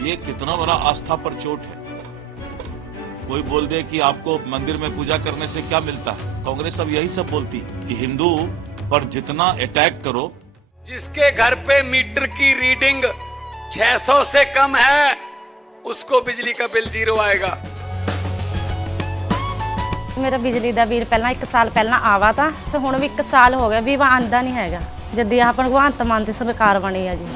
ये कितना बड़ा आस्था पर चोट है। कोई बोल दे कि आपको मंदिर में पूजा करने से क्या मिलता है। कांग्रेस अब यही सब बोलती है कि हिंदू पर जितना अटैक करो। जिसके घर पे मीटर की रीडिंग 600 से कम है उसको बिजली का बिल 0 आएगा। मेरा बिजली ਦਾ ਬਿੱਲ ਪਹਿਲਾਂ 1 ਸਾਲ ਪਹਿਲਾਂ ਆਵਾ ਤਾਂ ਤੇ ਹੁਣ ਵੀ 1 ਸਾਲ ਹੋ ਗਿਆ ਵੀ ਆਂਦਾ ਨਹੀਂ ਹੈਗਾ ਜਦ ਆਹ ਭਗਵੰਤ ਮਾਨ ਦੀ ਸਰਕਾਰ ਬਣੀ ਆ ਜੀ।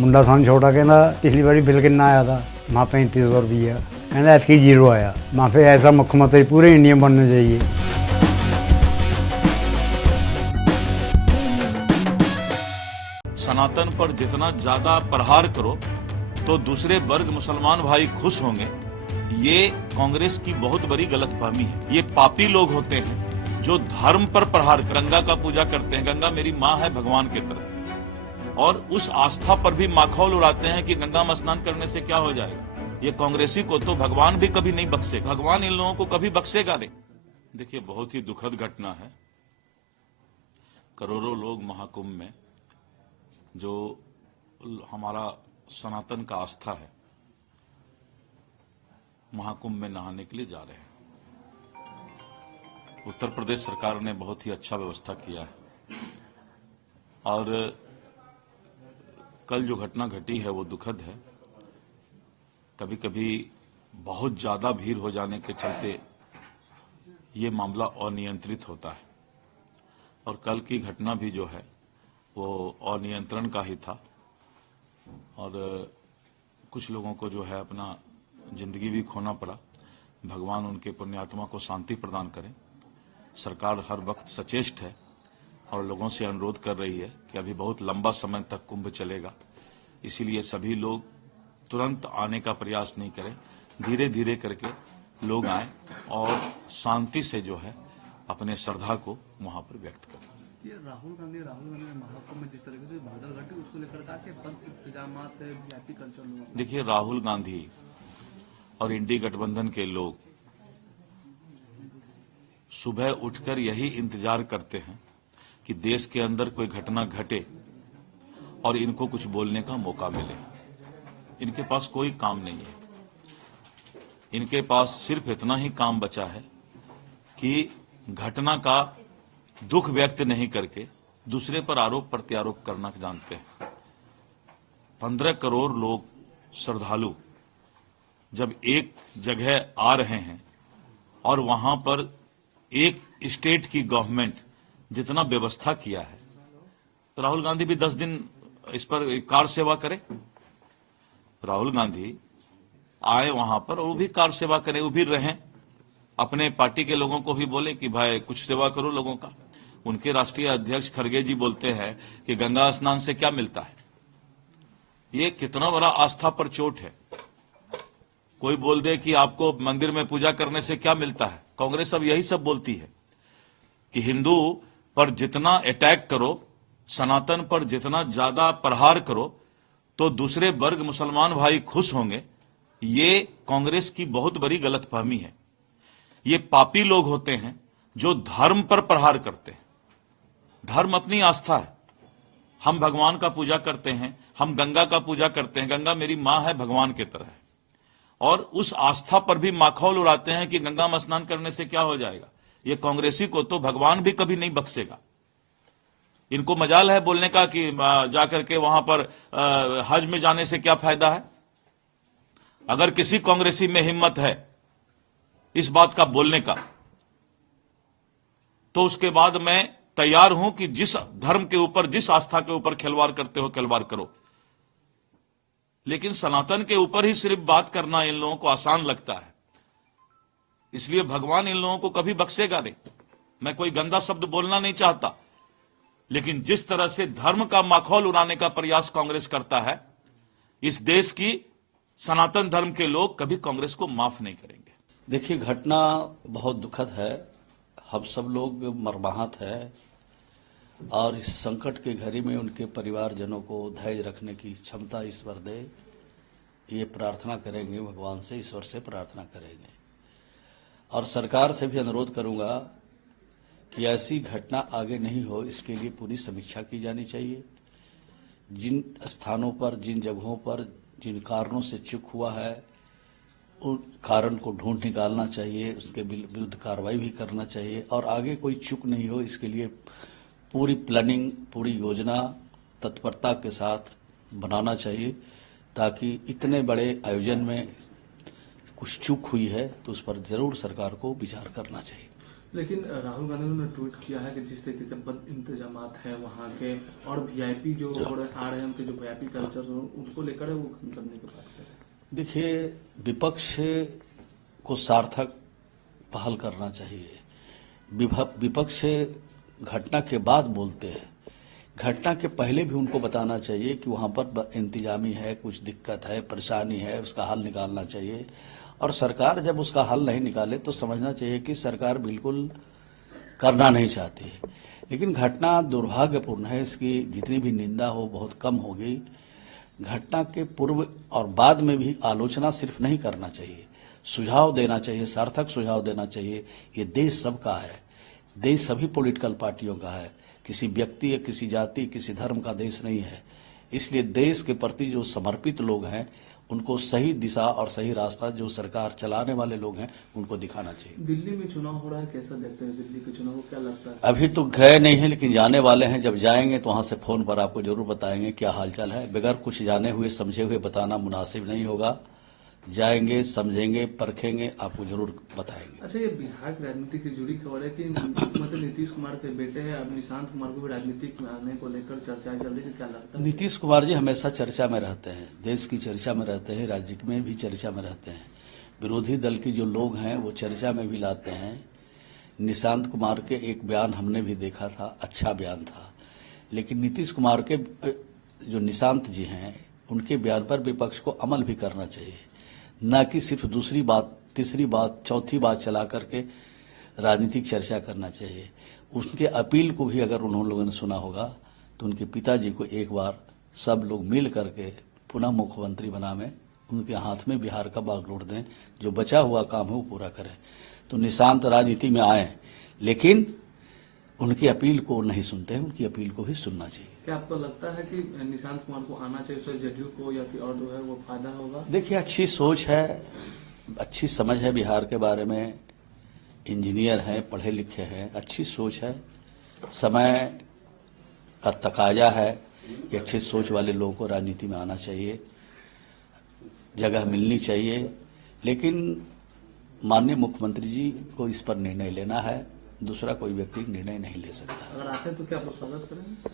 ਮੁੰਡਾ ਸਾਨੂੰ ਛੋਟਾ ਕਹਿੰਦਾ ਪਿਛਲੀ ਵਾਰੀ ਬਿੱਲ ਕਿੰਨਾ ਆਇਆ था माँ 3500 रुपया कहना ऐसी 0 आया। माँ फिर ऐसा मुख्यमंत्री पूरे इंडिया में बनना चाहिए। सनातन पर जितना ज्यादा प्रहार करो तो दूसरे वर्ग मुसलमान भाई खुश होंगे। ये कांग्रेस की बहुत बड़ी गलतफहमी है। ये पापी लोग होते हैं जो धर्म पर प्रहार गंगा का पूजा करते हैं। गंगा मेरी माँ है भगवान की तरह, और उस आस्था पर भी माखौल उड़ाते हैं कि गंगा में स्नान करने से क्या हो जाएगा। ये कांग्रेसी को तो भगवान भी कभी नहीं बख्शेगा। भगवान इन लोगों को कभी बख्शेगा नहीं। देखिए, बहुत ही दुखद घटना है। करोड़ों लोग महाकुंभ में, जो हमारा सनातन का आस्था है, महाकुंभ में नहाने के लिए जा रहे हैं। उत्तर प्रदेश सरकार ने बहुत ही अच्छा व्यवस्था किया है, और कल जो घटना घटी है वो दुखद है। कभी कभी बहुत ज्यादा भीड़ हो जाने के चलते ये मामला अनियंत्रित होता है, और कल की घटना भी जो है वो अनियंत्रण का ही था, और कुछ लोगों को जो है अपना जिंदगी भी खोना पड़ा। भगवान उनके पुण्यात्मा को शांति प्रदान करें। सरकार हर वक्त सचेष्ट है और लोगों से अनुरोध कर रही है कि अभी बहुत लंबा समय तक कुंभ चलेगा, इसीलिए सभी लोग तुरंत आने का प्रयास नहीं करें। धीरे धीरे करके लोग आए और शांति से जो है अपने श्रद्धा को वहां पर व्यक्त करें। ये राहुल गांधी ने महाकुंभ में जिस तरीके से बादल घटे उसको लेकर कहा कि बंद इंतजामात वीआईपी कल्चर लोग। देखिए, राहुल गांधी और इंडी गठबंधन के लोग सुबह उठकर यही इंतजार करते हैं कि देश के अंदर कोई घटना घटे और इनको कुछ बोलने का मौका मिले। इनके पास कोई काम नहीं है। इनके पास सिर्फ इतना ही काम बचा है कि घटना का दुख व्यक्त नहीं करके दूसरे पर आरोप प्रत्यारोप करना जानते हैं। 15 करोड़ लोग श्रद्धालु जब एक जगह आ रहे हैं और वहां पर एक स्टेट की गवर्नमेंट जितना व्यवस्था किया है, तो राहुल गांधी भी 10 दिन इस पर कार सेवा करे। राहुल गांधी आए वहां पर और वो भी कार सेवा करें, वो भी रहें, अपने पार्टी के लोगों को भी बोले कि भाई कुछ सेवा करो लोगों का। उनके राष्ट्रीय अध्यक्ष खड़गे जी बोलते हैं कि गंगा स्नान से क्या मिलता है। ये कितना बड़ा आस्था पर चोट है। कोई बोल दे कि आपको मंदिर में पूजा करने से क्या मिलता है। कांग्रेस अब यही सब बोलती है कि हिंदू पर जितना अटैक करो, सनातन पर जितना ज्यादा प्रहार करो तो दूसरे वर्ग मुसलमान भाई खुश होंगे। ये कांग्रेस की बहुत बड़ी गलतफहमी है। ये पापी लोग होते हैं जो धर्म पर प्रहार करते हैं। धर्म अपनी आस्था है। हम भगवान का पूजा करते हैं, हम गंगा का पूजा करते हैं। गंगा मेरी मां है भगवान की तरह है, और उस आस्था पर भी माखौल उड़ाते हैं कि गंगा में स्नान करने से क्या हो जाएगा। ये कांग्रेसी को तो भगवान भी कभी नहीं बख्शेगा। इनको मजाल है बोलने का कि जाकर के वहां पर हज में जाने से क्या फायदा है। अगर किसी कांग्रेसी में हिम्मत है इस बात का बोलने का, तो उसके बाद मैं तैयार हूं कि जिस धर्म के ऊपर, जिस आस्था के ऊपर खिलवाड़ करते हो खिलवाड़ करो। लेकिन सनातन के ऊपर ही सिर्फ बात करना इन लोगों को आसान लगता है, इसलिए भगवान इन लोगों को कभी बख्शेगा नहीं। मैं कोई गंदा शब्द बोलना नहीं चाहता, लेकिन जिस तरह से धर्म का माखौल उड़ाने का प्रयास कांग्रेस करता है, इस देश की सनातन धर्म के लोग कभी कांग्रेस को माफ नहीं करेंगे। देखिए, घटना बहुत दुखद है। हम सब लोग मर्माहत है, और इस संकट के घड़ी में उनके परिवारजनों को धैर्य रखने की क्षमता ईश्वर दे, ये प्रार्थना करेंगे। भगवान से, ईश्वर से प्रार्थना करेंगे। और सरकार से भी अनुरोध करूंगा कि ऐसी घटना आगे नहीं हो, इसके लिए पूरी समीक्षा की जानी चाहिए। जिन स्थानों पर, जिन जगहों पर जिन कारणों से चूक हुआ है उस कारण को ढूंढ निकालना चाहिए, उसके विरुद्ध कार्रवाई भी करना चाहिए और आगे कोई चूक नहीं हो इसके लिए पूरी प्लानिंग, पूरी योजना तत्परता के साथ बनाना चाहिए, ताकि इतने बड़े आयोजन में कुछ चूक हुई है तो उस पर जरूर सरकार को विचार करना चाहिए। लेकिन राहुल गांधी ने ट्वीट किया है कि जिस तरीके से बद इंतजामात है वहाँ के और वीआईपी जो आ रहे हैं उनके जो वीआईपी कल्चर उनको लेकर है वो खत्म करने की बात कर रहे हैं। देखिए, विपक्ष को सार्थक पहल करना चाहिए। विपक्ष घटना के बाद बोलते हैं, घटना के पहले भी उनको बताना चाहिए कि वहां पर इंतजामी है, कुछ दिक्कत है, परेशानी है, उसका हल निकालना चाहिए। और सरकार जब उसका हल नहीं निकाले तो समझना चाहिए कि सरकार बिल्कुल करना नहीं चाहती है। लेकिन घटना दुर्भाग्यपूर्ण है, इसकी जितनी भी निंदा हो बहुत कम होगी। घटना के पूर्व और बाद में भी आलोचना सिर्फ नहीं करना चाहिए, सुझाव देना चाहिए, सार्थक सुझाव देना चाहिए। ये देश सबका है, देश सभी पॉलिटिकल पार्टियों का है, किसी व्यक्ति या किसी जाति, किसी धर्म का देश नहीं है। इसलिए देश के प्रति जो समर्पित लोग हैं उनको सही दिशा और सही रास्ता जो सरकार चलाने वाले लोग हैं उनको दिखाना चाहिए। दिल्ली में चुनाव हो रहा है, कैसा देखते हैं दिल्ली के चुनाव को, क्या लगता है? अभी तो गए नहीं है लेकिन जाने वाले हैं। जब जाएंगे तो वहां से फोन पर आपको जरूर बताएंगे क्या हालचाल है। बगैर कुछ जाने हुए समझे हुए बताना मुनासिब नहीं होगा। जाएंगे, समझेंगे, परखेंगे, आपको जरूर बताएंगे। अच्छा, ये बिहार की राजनीति से जुड़ी खबर है कि मुख्यमंत्री नीतीश कुमार के बेटे हैं अब निशांत कुमार को भी राजनीति में आने को लेकर चर्चाएं चल रही है, क्या लगता है? नीतीश कुमार जी हमेशा चर्चा में रहते हैं, देश की चर्चा में रहते हैं, राज्य में भी चर्चा में रहते हैं। विरोधी दल के जो लोग हैं वो चर्चा में भी लाते हैं। निशांत कुमार के एक बयान हमने भी देखा था, अच्छा बयान था। लेकिन नीतीश कुमार के जो निशांत जी हैं उनके बयान पर विपक्ष को अमल भी करना चाहिए, न कि सिर्फ दूसरी बात, तीसरी बात, चौथी बात चला करके राजनीतिक चर्चा करना चाहिए। उनके अपील को भी अगर उन्होंने लोगों ने सुना होगा तो उनके पिताजी को एक बार सब लोग मिल करके पुनः मुख्यमंत्री बनावे, उनके हाथ में बिहार का बागडोर दें, जो बचा हुआ काम है वो पूरा करें। तो निशांत राजनीति में आए, लेकिन उनकी अपील को नहीं सुनते हैं, उनकी अपील को भी सुनना चाहिए। क्या आपको लगता है कि निशांत कुमार को आना चाहिए, उससे जदयू को या फिर और जो है वो फायदा होगा? देखिए, अच्छी सोच है, अच्छी समझ है बिहार के बारे में, इंजीनियर हैं, पढ़े लिखे हैं, अच्छी सोच है। समय का तकाजा है कि अच्छी सोच वाले लोगों को राजनीति में आना चाहिए, जगह मिलनी चाहिए। लेकिन माननीय मुख्यमंत्री जी को इस पर निर्णय लेना है, दूसरा कोई व्यक्ति निर्णय नहीं ले सकता। अगर आते हैं तो क्या आप लोग स्वागत करेंगे?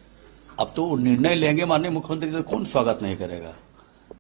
अब तो निर्णय लेंगे माननीय मुख्यमंत्री, तो कौन स्वागत नहीं करेगा।